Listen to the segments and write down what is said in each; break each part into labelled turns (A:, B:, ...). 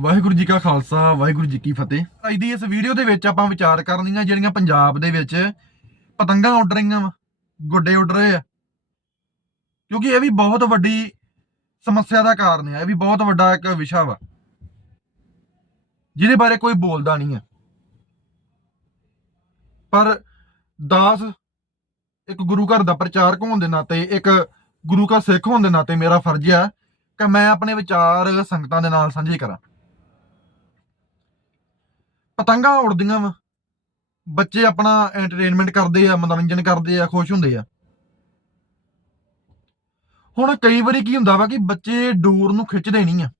A: ਵਾਹਿਗੁਰੂ ਜੀ ਕਾ ਖਾਲਸਾ, ਵਾਹਿਗੁਰੂ ਜੀ ਕੀ ਫਤਿਹ। ਅੱਜ ਦੀ ਇਸ ਵੀਡੀਓ ਦੇ ਵਿੱਚ ਆਪਾਂ ਵਿਚਾਰ ਕਰਨੀਆਂ ਜਿਹੜੀਆਂ ਪੰਜਾਬ ਦੇ ਵਿੱਚ ਪਤੰਗਾਂ ਉੱਡ ਰਹੀਆਂ ਵਾ, ਗੁੱਡੇ ਉੱਡ ਰਹੇ ਆ। ਕਿਉਂਕਿ ਇਹ ਵੀ ਬਹੁਤ ਵੱਡੀ ਸਮੱਸਿਆ ਦਾ ਕਾਰਨ ਹੈ ਇਹ ਵੀ ਬਹੁਤ ਵੱਡਾ ਇੱਕ ਵਿਸ਼ਾ ਵਾ, ਜਿਹਦੇ ਬਾਰੇ ਕੋਈ ਬੋਲਦਾ ਨਹੀਂ ਹੈ ਪਰ ਦਾਸ ਇੱਕ ਗੁਰੂ ਘਰ ਦਾ ਪ੍ਰਚਾਰਕ ਹੋਣ ਦੇ ਨਾਤੇ, ਇੱਕ ਗੁਰੂ ਘਰ ਸਿੱਖ ਹੋਣ ਦੇ ਨਾਤੇ ਮੇਰਾ ਫਰਜ਼ ਹੈ ਕਿ ਮੈਂ ਆਪਣੇ ਵਿਚਾਰ ਸੰਗਤਾਂ ਦੇ ਨਾਲ ਸਾਂਝੇ ਕਰਾਂ। ਪਤੰਗਾਂ ਉੜਦੀਆਂ ਵਾ। ਬੱਚੇ ਆਪਣਾ ਐਂਟਰਟੇਨਮੈਂਟ ਕਰਦੇ ਆ, ਮਨੋਰੰਜਨ ਕਰਦੇ ਆ, ਖੁਸ਼ ਹੁੰਦੇ ਆ। ਹੁਣ ਕਈ ਵਾਰੀ ਕੀ ਹੁੰਦਾ ਵਾ ਕਿ ਬੱਚੇ ਡੋਰ ਨੂੰ ਖਿੱਚਦੇ ਨਹੀਂ ਆ।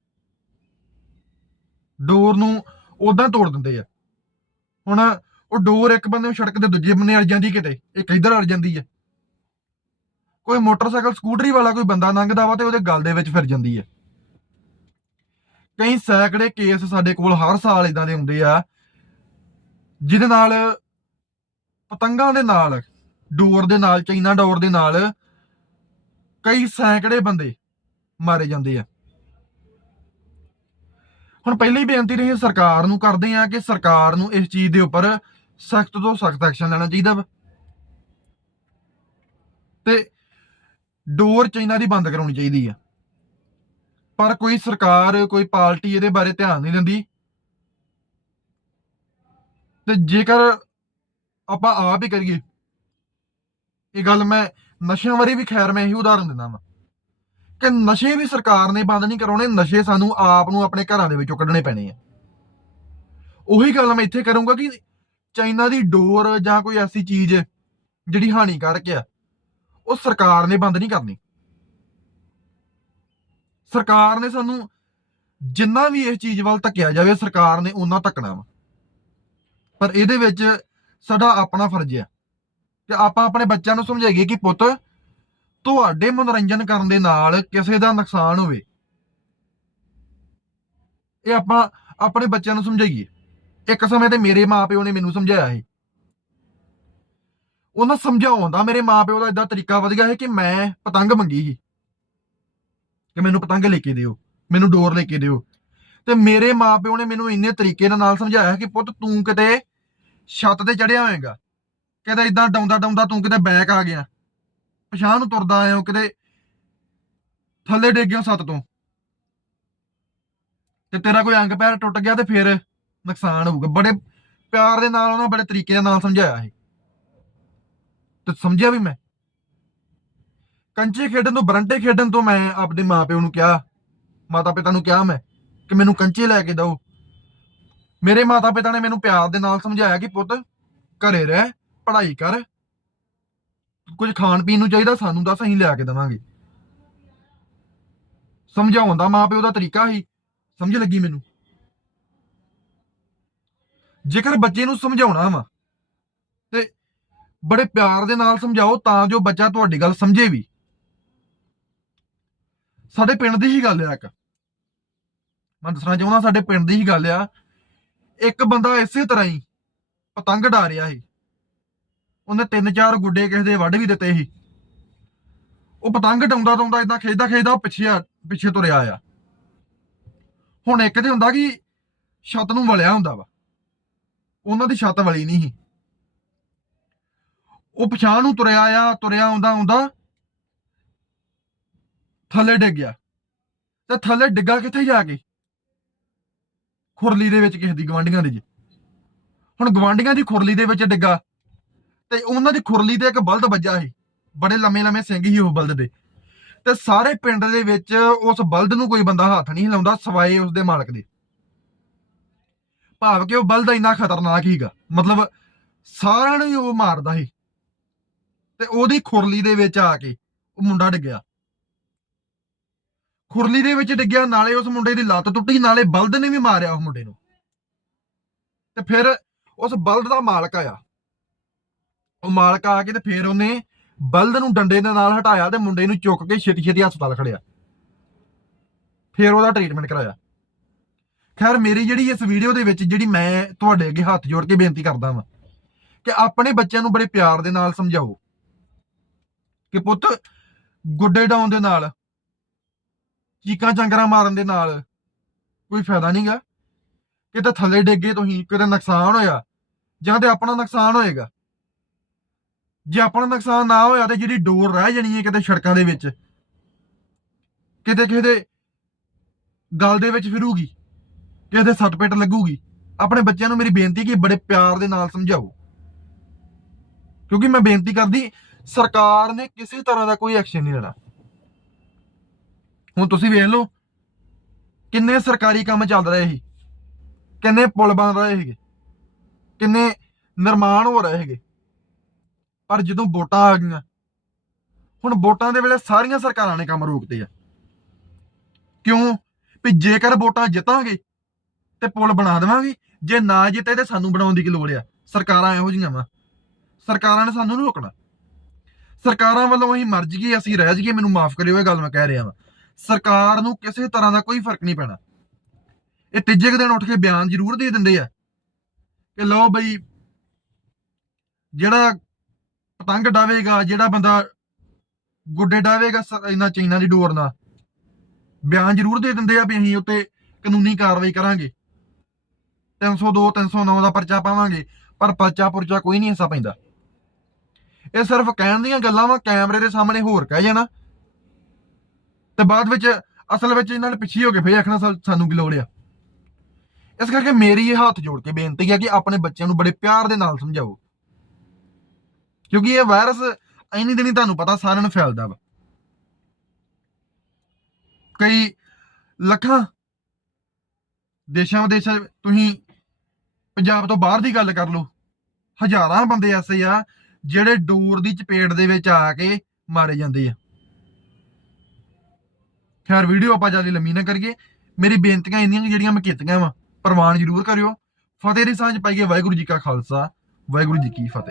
A: ਡੋਰ ਨੂੰ ਉਦਾਂ ਤੋੜ ਦਿੰਦੇ ਆ। ਹੁਣ ਉਹ ਡੋਰ ਇੱਕ ਬੰਦੇ ਨੂੰ ਸੜਕ ਦੇ ਦੂਜੇ ਬੰਨੇ ਅੜ ਜਾਂਦੀ ਕਿਤੇ, ਇੱਕ ਇੱਧਰ ਅੜ ਜਾਂਦੀ ਹੈ ਕੋਈ ਮੋਟਰਸਾਈਕਲ, ਸਕੂਟਰੀ ਵਾਲਾ ਕੋਈ ਬੰਦਾ ਲੰਘਦਾ ਵਾ ਤੇ ਉਹਦੇ ਗਲ ਦੇ ਵਿੱਚ ਫਿਰ ਜਾਂਦੀ ਹੈ ਕਈ ਸੈਂਕੜੇ ਕੇਸ ਸਾਡੇ ਕੋਲ ਹਰ ਸਾਲ ਇਦਾਂ ਦੇ ਹੁੰਦੇ ਆ ਜਿਹਦੇ ਨਾਲ ਪਤੰਗਾਂ ਦੇ ਨਾਲ, ਡੋਰ ਦੇ ਨਾਲ ਚਾਈਨਾ ਡੋਰ ਦੇ ਨਾਲ ਕਈ ਸੈਂਕੜੇ ਬੰਦੇ ਮਾਰੇ ਜਾਂਦੇ ਆ। ਹੁਣ ਪਹਿਲੀ ਬੇਨਤੀ ਰਹੀ ਸਰਕਾਰ ਨੂੰ ਕਰਦੇ ਆ ਕਿ ਸਰਕਾਰ ਨੂੰ ਇਸ ਚੀਜ਼ ਦੇ ਉੱਪਰ ਸਖਤ ਤੋਂ ਸਖਤ ਐਕਸ਼ਨ ਲੈਣਾ ਚਾਹੀਦਾ ਵਾ। ਤੇ ਡੋਰ ਚਾਈਨਾ ਦੀ ਬੰਦ ਕਰਾਉਣੀ ਚਾਹੀਦੀ ਆ। ਪਰ ਕੋਈ ਸਰਕਾਰ, ਕੋਈ ਪਾਰਟੀ ਇਹਦੇ ਬਾਰੇ ਧਿਆਨ ਨਹੀਂ ਦਿੰਦੀ। ਤੇ ਜੇਕਰ ਆਪਾਂ ਆਪ ਹੀ ਕਰੀਏ, ਇਹ ਗੱਲ ਮੈਂ ਨਸ਼ਿਆਂ ਬਾਰੇ ਵੀ ਖੈਰ ਮੈਂ ਇਹੀ ਉਦਾਹਰਨ ਦਿੰਦਾ ਵਾਂ ਕਿ ਨਸ਼ੇ ਵੀ ਸਰਕਾਰ ਨੇ ਬੰਦ ਨਹੀਂ ਕਰਾਉਣੇ, ਨਸ਼ੇ ਸਾਨੂੰ ਆਪ ਨੂੰ ਆਪਣੇ ਘਰਾਂ ਦੇ ਵਿੱਚੋਂ ਕੱਢਣੇ ਪੈਣੇ ਆ। ਉਹੀ ਗੱਲ ਮੈਂ ਇੱਥੇ ਕਰੂੰਗਾ ਕਿ ਚਾਈਨਾ ਦੀ ਡੋਰ ਜਾਂ ਕੋਈ ਐਸੀ ਚੀਜ਼ ਜਿਹੜੀ ਹਾਨੀਕਾਰਕ ਆ, ਉਹ ਸਰਕਾਰ ਨੇ ਬੰਦ ਨਹੀਂ ਕਰਨੀ। ਸਰਕਾਰ ਨੇ ਸਾਨੂੰ ਜਿੰਨਾ ਵੀ ਇਸ ਚੀਜ਼ ਵੱਲ ਧੱਕਿਆ ਜਾਵੇ, ਸਰਕਾਰ ਨੇ ਉਹਨਾਂ ਧੱਕਣਾ ਵਾ। ਪਰ ਇਹਦੇ ਵਿੱਚ ਸਾਡਾ ਆਪਣਾ ਫਰਜ਼ ਹੈ ਕਿ ਆਪਾਂ ਆਪਣੇ ਬੱਚਿਆਂ ਨੂੰ ਸਮਝਾਈਏ ਕਿ ਪੁੱਤ, ਤੁਹਾਡੇ ਮਨੋਰੰਜਨ ਕਰਨ ਦੇ ਨਾਲ ਕਿਸੇ ਦਾ ਨੁਕਸਾਨ ਹੋਵੇ। ਇਹ ਆਪਾਂ ਆਪਣੇ ਬੱਚਿਆਂ ਨੂੰ ਸਮਝਾਈਏ। ਇੱਕ ਸਮੇਂ ਤੇ ਮੇਰੇ ਮਾਪਿਓ ਨੇ ਮੈਨੂੰ ਸਮਝਾਇਆ ਸੀ। ਉਹਨਾਂ ਸਮਝਾਉਣ ਦਾ ਮੇਰੇ ਮਾਪਿਓ ਦਾ ਇਦਾਂ ਤਰੀਕਾ ਵਧੀਆ ਹੈ ਕਿ ਮੈਂ ਪਤੰਗ ਮੰਗੀ ਸੀ। ਕਿ ਮੈਨੂੰ ਪਤੰਗ ਲੈ ਕੇ ਦਿਓ, ਮੈਨੂੰ ਡੋਰ ਲੈ ਕੇ ਦਿਓ। ਤੇ ਮੇਰੇ ਮਾਪਿਓ ਨੇ ਮੈਨੂੰ ਇੰਨੇ ਤਰੀਕੇ ਦੇ ਨਾਲ ਸਮਝਾਇਆ ਕਿ ਪੁੱਤ ਤੂੰ ਕਿਤੇ ਛੱਤ ਤੇ ਚੜਿਆ ਹੋਏਗਾ। ਕਿਤੇ ਇਦਾਂ ਡਾਉਂਦਾ ਡਾਉਂਦਾ ਤੂੰ ਕਿਤੇ ਬੈਕ ਆ ਗਿਆ। ਪਛਾਣ ਨੂੰ ਤੁਰਦਾ ਆਇਓ ਕਿਤੇ ਥੱਲੇ ਡਿੱਗ ਗਿਆ ਸੱਤ ਤੋਂ। ਤੇ ਤੇਰਾ ਕੋਈ ਅੰਗ ਪੈਰ ਟੁੱਟ ਗਿਆ ਤੇ ਫਿਰ ਨੁਕਸਾਨ ਹੋਊਗਾ। ਬੜੇ ਪਿਆਰ ਦੇ ਨਾਲ ਉਹਨਾਂ ਬੜੇ ਤਰੀਕੇ ਦੇ ਨਾਲ ਸਮਝਾਇਆ ਸੀ ਤੇ ਸਮਝਿਆ ਵੀ ਮੈਂ। ਕੰਚੇ ਖੇਡਣ ਤੋਂ, ਬਰੰਟੇ ਖੇਡਣ ਤੋਂ ਮੈਂ ਆਪਣੇ ਮਾਪਿਓ ਨੂੰ ਕਿਹਾ, ਮਾਤਾ ਪਿਤਾ ਨੂੰ ਕਿਹਾ ਮੈਂ ਕਿ ਮੈਨੂੰ ਕੰਚੇ ਲੈ ਕੇ ਦਿਓ। ਮੇਰੇ ਮਾਤਾ ਪਿਤਾ ਨੇ ਮੈਨੂੰ ਪਿਆਰ ਦੇ ਨਾਲ ਸਮਝਾਇਆ ਕਿ ਪੁੱਤ, ਘਰੇ ਰਹਿ, ਪੜ੍ਹਾਈ ਕਰ। ਕੁਝ ਖਾਣ ਪੀਣ ਨੂੰ ਚਾਹੀਦਾ, ਸਾਨੂੰ ਦੱਸ, ਅਸੀਂ ਲਿਆ ਕੇ ਦੇਵਾਂਗੇ। ਸਮਝਾਉਣ ਦਾ ਮਾਪਿਓ ਦਾ ਤਰੀਕਾ ਹੀ, ਸਮਝ ਲੱਗੀ ਮੈਨੂੰ। ਜੇਕਰ ਬੱਚੇ ਨੂੰ ਸਮਝਾਉਣਾ ਵਾ, ਤੇ ਬੜੇ ਪਿਆਰ ਦੇ ਨਾਲ ਸਮਝਾਓ ਤਾਂ ਜੋ ਬੱਚਾ ਤੁਹਾਡੀ ਗੱਲ ਸਮਝੇ ਵੀ। ਸਾਡੇ ਪਿੰਡ ਦੀ ਹੀ ਗੱਲ ਆ ਇੱਕ। ਮੈਂ ਦੱਸਣਾ ਚਾਹੁੰਦਾ, ਸਾਡੇ ਪਿੰਡ ਦੀ ਹੀ ਗੱਲ ਆ। ਇੱਕ ਬੰਦਾ ਇਸੇ ਤਰ੍ਹਾਂ ਹੀ ਪਤੰਗ ਡਾ ਰਿਹਾ ਸੀ। ਉਹਨੇ ਤਿੰਨ ਚਾਰ ਗੁੱਡੇ ਕਿਸੇ ਦੇ ਵੱਢ ਵੀ ਦਿੱਤੇ ਸੀ। ਉਹ ਪਤੰਗ ਡਾਉਂਦਾ ਡਾਉਂਦਾ ਇਦਾਂ ਖੇਡਦਾ ਖੇਡਦਾ ਪਿੱਛੇ ਪਿੱਛੇ ਤੁਰਿਆ ਆ ਹੁਣ ਇੱਕ ਤੇ ਹੁੰਦਾ ਕਿ ਛੱਤ ਨੂੰ ਵਲਿਆ ਹੁੰਦਾ ਵਾ। ਉਹਨਾਂ ਦੀ ਛੱਤ ਵਲੀ ਨਹੀਂ ਸੀ। ਉਹ ਪਛਾਣ ਨੂੰ ਤੁਰਿਆ ਆ ਤੁਰਿਆ ਆਉਂਦਾ ਆਉਂਦਾ ਥੱਲੇ ਡਿੱਗ ਗਿਆ। ਤੇ ਥੱਲੇ ਡਿੱਗਾ ਕਿੱਥੇ ਜਾ ਕੇ? ਖੁਰਲੀ ਦੇ ਵਿੱਚ ਕਿਸੇ ਦੀ ਗਵਾਂਡੀਆਂ ਦੀ ਜੀ। ਹੁਣ ਗਵਾਂਡੀਆਂ ਦੀ ਖੁਰਲੀ ਦੇ ਵਿੱਚ ਡਿੱਗਾ ਤੇ ਉਹਨਾਂ ਦੀ ਖੁਰਲੀ ਤੇ ਇੱਕ ਬਲਦ ਵੱਜਾ ਸੀ। ਬੜੇ ਲੰਮੇ ਲੰਮੇ ਸਿੰਘ ਸੀ ਉਹ ਬਲਦ ਦੇ। ਤੇ ਸਾਰੇ ਪਿੰਡ ਦੇ ਵਿੱਚ ਉਸ ਬਲਦ ਨੂੰ ਕੋਈ ਬੰਦਾ ਹੱਥ ਨਹੀਂ ਹਿਲਾਉਂਦਾ, ਸਵਾਏ ਉਸ ਦੇ ਮਾਲਕ ਦੇ। ਭਾਵ ਕਿ ਉਹ ਬਲਦ ਇੰਨਾ ਖਤਰਨਾਕ ਹੀਗਾ ਮਤਲਬ ਸਾਰਿਆਂ ਨੂੰ ਹੀ ਉਹ ਮਾਰਦਾ ਸੀ। ਤੇ ਉਹਦੀ ਖੁਰਲੀ ਦੇ ਵਿੱਚ ਆ ਕੇ ਉਹ ਮੁੰਡਾ ਡਿੱਗਿਆ। ਖੁਰਲੀ ਦੇ ਵਿੱਚ ਡਿੱਗਿਆ, ਨਾਲੇ ਉਸ ਮੁੰਡੇ ਦੀ ਲੱਤ ਟੁੱਟੀ, ਨਾਲੇ ਬਲਦ ਨੇ ਵੀ ਮਾਰਿਆ ਉਸ ਮੁੰਡੇ ਨੂੰ। ਤੇ ਫਿਰ ਉਸ ਬਲਦ ਦਾ ਮਾਲਕ ਆਇਆ। ਉਹ ਮਾਲਕ ਆ ਕੇ ਤੇ ਫਿਰ ਉਹਨੇ ਬਲਦ ਨੂੰ ਡੰਡੇ ਦੇ ਨਾਲ ਹਟਾਇਆ ਤੇ ਮੁੰਡੇ ਨੂੰ ਚੁੱਕ ਕੇ ਛੇਤੀ ਛੇਤੀ ਹਸਪਤਾਲ ਖੜਿਆ। ਫਿਰ ਉਹਦਾ ਟ੍ਰੀਟਮੈਂਟ ਕਰਾਇਆ। ਖੈਰ, ਮੇਰੀ ਜਿਹੜੀ ਇਸ ਵੀਡੀਓ ਦੇ ਵਿੱਚ ਜਿਹੜੀ ਮੈਂ ਤੁਹਾਡੇ ਅੱਗੇ ਹੱਥ ਜੋੜ ਕੇ ਬੇਨਤੀ ਕਰਦਾ ਵਾਂ, ਕਿ ਆਪਣੇ ਬੱਚਿਆਂ ਨੂੰ ਬੜੇ ਪਿਆਰ ਦੇ ਨਾਲ ਸਮਝਾਓ। ਕਿ ਪੁੱਤ, ਗੁੱਡੇ ਡਾਉਣ ਦੇ ਨਾਲ ਚੀਕਾਂ ਚੰਗਰਾ ਮਾਰਨ ਦੇ ਨਾਲ ਕੋਈ ਫਾਇਦਾ ਨਹੀਂਗਾ। ਕਿਤੇ ਥੱਲੇ ਡਿੱਗੇ ਤੁਸੀਂ, ਕਿਤੇ ਨੁਕਸਾਨ ਹੋਇਆ, ਜਾਂ ਤੇ ਆਪਣਾ ਨੁਕਸਾਨ ਹੋਏਗਾ। ਜੇ ਆਪਣਾ ਨੁਕਸਾਨ ਨਾ ਹੋਇਆ ਤੇ ਜਿਹੜੀ ਡੋਰ ਰਹਿ ਜਾਣੀ ਹੈ ਕਿਤੇ ਸੜਕਾਂ ਦੇ ਵਿੱਚ, ਕਿਤੇ ਕਿਸੇ ਦੇ ਗਲ ਦੇ ਵਿੱਚ ਫਿਰੂਗੀ, ਕਿਸੇ ਦੇ ਸੱਟ ਪੇਟ ਲੱਗੂਗੀ, ਆਪਣੇ ਬੱਚਿਆਂ ਨੂੰ ਮੇਰੀ ਬੇਨਤੀ ਕਿ ਬੜੇ ਪਿਆਰ ਦੇ ਨਾਲ ਸਮਝਾਓ। ਕਿਉਂਕਿ ਮੈਂ ਬੇਨਤੀ ਕਰਦੀ, ਸਰਕਾਰ ਨੇ ਕਿਸੇ ਤਰ੍ਹਾਂ ਦਾ ਕੋਈ ਐਕਸ਼ਨ ਨਹੀਂ ਲੈਣਾ। ਹੁਣ ਤੁਸੀਂ ਵੇਖ ਲਓ, ਕਿੰਨੇ ਸਰਕਾਰੀ ਕੰਮ ਚੱਲ ਰਹੇ ਸੀ, ਕਿੰਨੇ ਪੁਲ ਬਣ ਰਹੇ ਹੈਗੇ ਕਿੰਨੇ ਨਿਰਮਾਣ ਹੋ ਰਹੇ ਹੈਗੇ ਪਰ ਜਦੋਂ ਵੋਟਾਂ ਆ ਗਈਆਂ, ਹੁਣ ਵੋਟਾਂ ਦੇ ਵੇਲੇ ਸਾਰੀਆਂ ਸਰਕਾਰਾਂ ਨੇ ਕੰਮ ਰੋਕਦੇ ਆ। ਕਿਉਂ? ਵੀ ਜੇਕਰ ਵੋਟਾਂ ਜਿੱਤਾਂਗੇ ਤੇ ਪੁਲ ਬਣਾ ਦੇਵਾਂਗੇ, ਜੇ ਨਾ ਜਿੱਤੇ ਤੇ ਸਾਨੂੰ ਬਣਾਉਣ ਦੀ ਕੀ ਲੋੜ ਆ? ਸਰਕਾਰਾਂ ਇਹੋ ਜਿਹੀਆਂ ਵਾ। ਸਰਕਾਰਾਂ ਨੇ ਸਾਨੂੰ ਨਹੀਂ ਰੋਕਣਾ। ਸਰਕਾਰਾਂ ਵੱਲੋਂ ਅਸੀਂ ਮਰ ਜੀਏ ਅਸੀਂ ਰਹਿ ਜੀਏ ਮੈਨੂੰ ਮਾਫ ਕਰਿਓ, ਇਹ ਗੱਲ ਮੈਂ ਕਹਿ ਰਿਹਾ ਵਾਂ। ਸਰਕਾਰ ਨੂੰ ਕਿਸੇ ਤਰ੍ਹਾਂ ਦਾ ਕੋਈ ਫ਼ਰਕ ਨਹੀਂ ਪੈਣਾ। ਇਹ ਤੀਜੇ ਕੁ ਦਿਨ ਉੱਠ ਕੇ ਬਿਆਨ ਜ਼ਰੂਰ ਦੇ ਦਿੰਦੇ ਆ ਕਿ ਲਓ ਬਈ, ਜਿਹੜਾ ਪਤੰਗ ਡਾਵੇਗਾ, ਜਿਹੜਾ ਬੰਦਾ ਗੁੱਡੇ ਡਾਵੇਗਾ ਸ- ਇਹਨਾਂ ਚੀਨਾਂ ਦੀ ਡੋਰ ਨਾਲ, ਬਿਆਨ ਜ਼ਰੂਰ ਦੇ ਦਿੰਦੇ ਆ ਵੀ ਅਸੀਂ ਉੱਤੇ ਕਾਨੂੰਨੀ ਕਾਰਵਾਈ ਕਰਾਂਗੇ। 302 309 ਦਾ ਪਰਚਾ ਪਾਵਾਂਗੇ, ਪਰ ਪਰਚਾ ਪੁਰਚਾ ਕੋਈ ਨਹੀਂ ਹਿੱਸਾ ਪੈਂਦਾ। ਇਹ ਸਿਰਫ ਕਹਿਣ ਦੀਆਂ ਗੱਲਾਂ ਵਾ, ਕੈਮਰੇ ਦੇ ਸਾਹਮਣੇ ਹੋਰ ਕਹਿ ਜਾਣਾ। ਤੇ ਬਾਅਦ ਵਿੱਚ ਅਸਲ ਵਿੱਚ ਇਹਨਾਂ ਨੇ ਪਿੱਛੇ ਹੋ ਕੇ ਫੇਰ ਆਖਣਾ ਸਾਨੂੰ ਕੀ ਲੋੜ ਆ? ਇਸ ਕਰਕੇ ਮੇਰੀ ਇਹ ਹੱਥ ਜੋੜ ਕੇ ਬੇਨਤੀ ਹੈ ਕਿ ਆਪਣੇ ਬੱਚਿਆਂ ਨੂੰ ਬੜੇ ਪਿਆਰ ਦੇ ਨਾਲ ਸਮਝਾਓ। ਕਿਉਂਕਿ ਇਹ ਵਾਇਰਸ ਇੰਨੀ ਦਿਨੀ ਤੁਹਾਨੂੰ ਪਤਾ ਸਾਰਿਆਂ ਨੂੰ ਫੈਲਦਾ ਵਾ। ਕਈ ਲੱਖਾਂ ਦੇਸ਼ਾਂ ਵਿਦੇਸ਼ਾਂ ਤੁਸੀਂ ਪੰਜਾਬ ਤੋਂ ਬਾਹਰ ਦੀ ਗੱਲ ਕਰ ਲਓ, ਹਜ਼ਾਰਾਂ ਬੰਦੇ ਐਸੇ ਆ ਜਿਹੜੇ ਡੋਰ ਦੀ ਚਪੇਟ ਦੇ ਵਿੱਚ ਆ ਕੇ ਮਾਰੇ ਜਾਂਦੇ ਆ। ਖੈਰ ਵੀਡੀਓ ਆਪਾਂ ਜ਼ਿਆਦਾ ਲੰਮੀ ਨਾ ਕਰੀਏ। ਮੇਰੀ ਬੇਨਤੀਆਂ ਇੰਨੀਆਂ ਕੁ ਜਿਹੜੀਆਂ ਮੈਂ ਕੀਤੀਆਂ ਵਾ, ਪ੍ਰਵਾਨ ਜ਼ਰੂਰ ਕਰਿਓ। ਫਤਿਹ ਦੀ ਸਾਂਝ ਪਾਈਏ ਵਾਹਿਗੁਰੂ ਜੀ ਕਾ ਖਾਲਸਾ, ਵਾਹਿਗੁਰੂ ਜੀ ਕੀ ਫਤਿਹ।